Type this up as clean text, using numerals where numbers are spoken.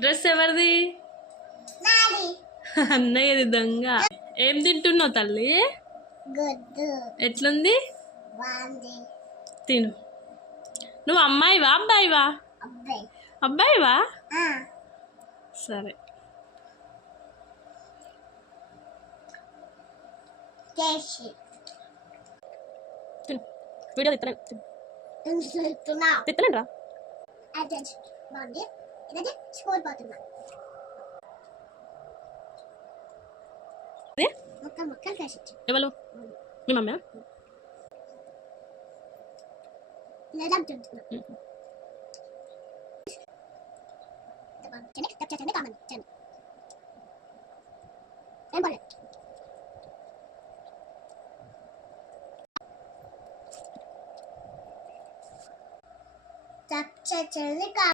Dress ఎవరిది? నాది. అన్నయ్యది దొంగ. ఏం తింటున్నావు తల్లి? గుడ్డు. ఎట్లుంది? బాగుంది. తిను. నువ్వు అమ్మాయివా అబ్బాయివా? అబ్బాయి. అబ్బాయివా? ఆ. సరే. కేసి. తిను. వీడియో తిత్తలేను. తిత్తలేను రా. బాగుంది. ఇదైతే స్కూల్ పోతున్నా. మొక్కలు కేసి. ఎవరు? మీ మమ్మీ? లేదా తింటున్నా. ఏం పర్లేదు.